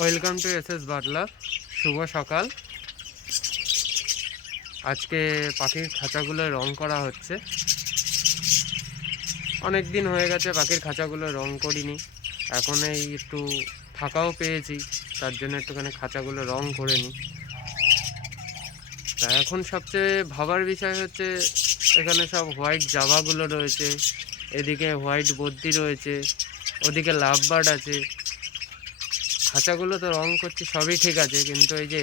Welcome to S S Butler. শুভ সকাল। আজকে পাখির খাঁচাগুলো রং করা হচ্ছে। অনেক দিন হয়ে গেছে পাখির খাঁচাগুলো রং করিনি। এখন এই একটু ফাঁকাও পেয়েছি, তার জন্য একটুখানি খাঁচাগুলো রং করে নিই। তা এখন সবচেয়ে ভাবার বিষয় হচ্ছে, এখানে সব হোয়াইট জাভাগুলো রয়েছে, এদিকে হোয়াইট বদ্যি রয়েছে, ওদিকে লাভ বার্ড আছে। খাঁচাগুলো তো রং করছি, সবই ঠিক আছে, কিন্তু এই যে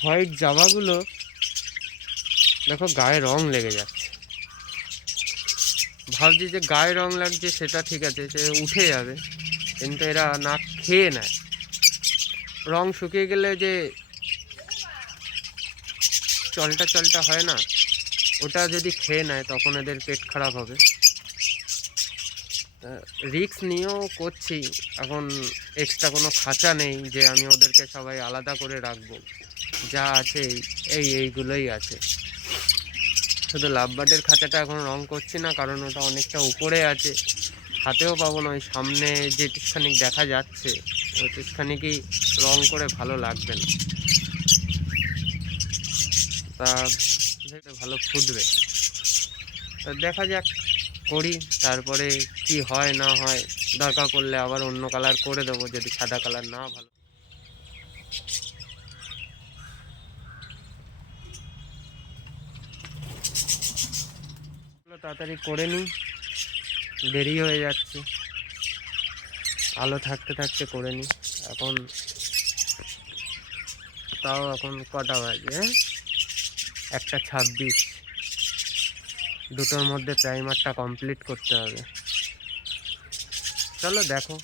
হোয়াইট জাভাগুলো দেখো গায়ে রং লেগে যাচ্ছে। ভাবছি যে গায়ে রং লাগছে সেটা ঠিক আছে, সে উঠে যাবে, কিন্তু এরা না খেয়ে নেয়। রং শুকিয়ে গেলে যে চলটা চলটা হয় না, ওটা যদি খেয়ে নেয় তখন এদের পেট খারাপ হবে। রিস্ক নিয়েও করছি। এখন এক্সট্রা কোনো খাঁচা নেই যে আমি ওদেরকে সবাই আলাদা করে রাখবো। যা আছে এইগুলোই আছে। শুধু লাভ বার্ডের খাঁচাটা এখন রং করছি না, কারণ ওটা অনেকটা উপরে আছে, হাতেও পাবো না। ওই সামনে যেটুখানি দেখা যাচ্ছে ওইটুখানিকেই রং করে ভালো লাগবে না, তা ভালো ফুটবে। তা দেখা যাক, করি, তারপরে কি হয় না হয়। দরকার পড়লে আবার অন্য কালার করে দেবো, যদি সাদা কালার না ভালো। তাড়াতাড়ি করে নিই, দেরি হয়ে যাচ্ছে। আলো থাকতে থাকতে করে নিই। এখন তাও এখন কটা বাজে? 1:26। দুটোর মধ্যে প্রাইমারটা কমপ্লিট করতে হবে। চলো দেখো।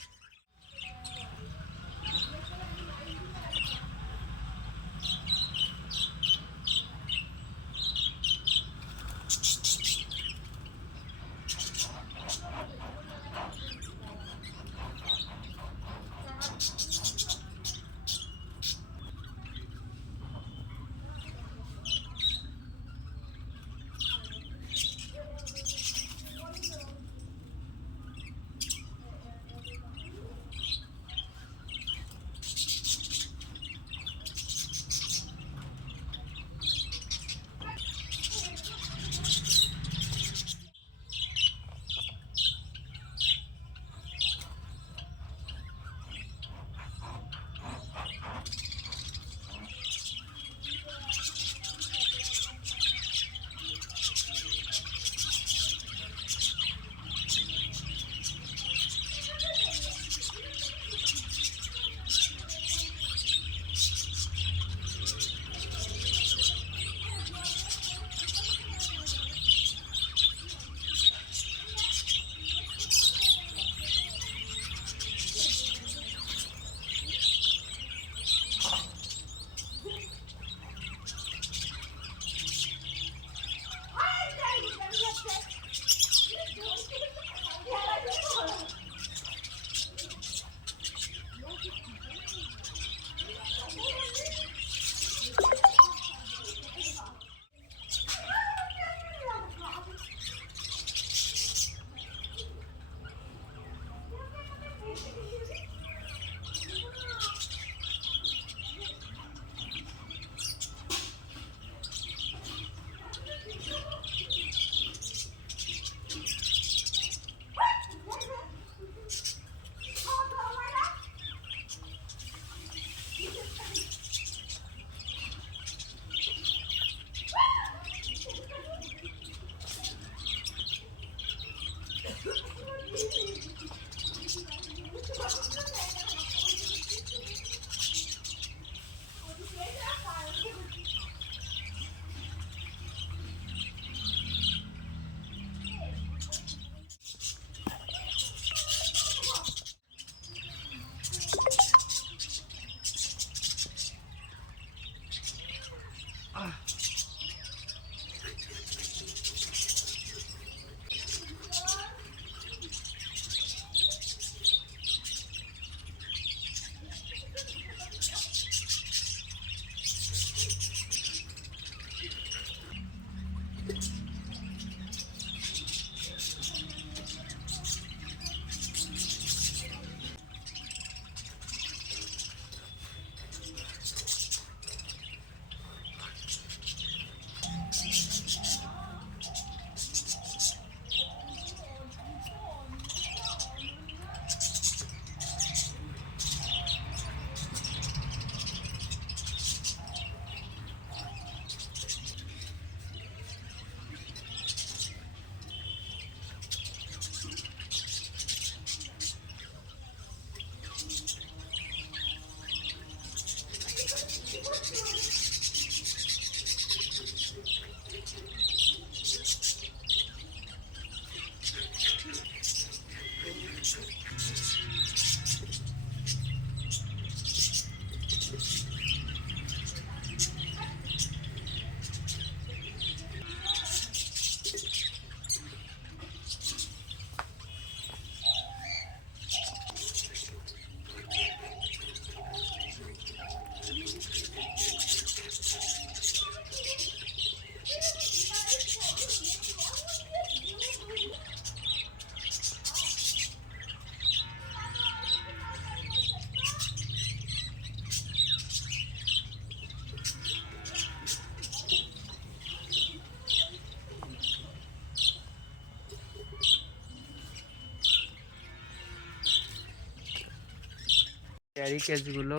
ক্যারি কেসগুলো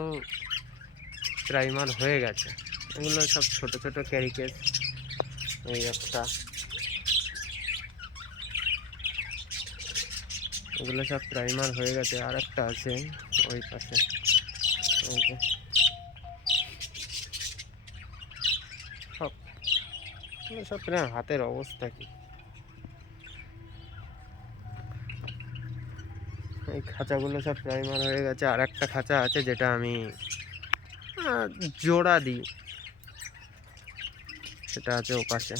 প্রাইমার হয়ে গেছে। এগুলো সব ছোট ছোট ক্যারি কেস। এই একটা, এগুলো সব প্রাইমার হয়ে গেছে। আর একটা আছে ওই পাশে, এই যে সব, এগুলো সব প্রায় হাতের অবস্থা কি। এই খাঁচাগুলো সব প্রাইমার হয়ে গেছে। আর একটা খাঁচা আছে যেটা আমি জোড়া দিই, সেটা আছে ও পাশে।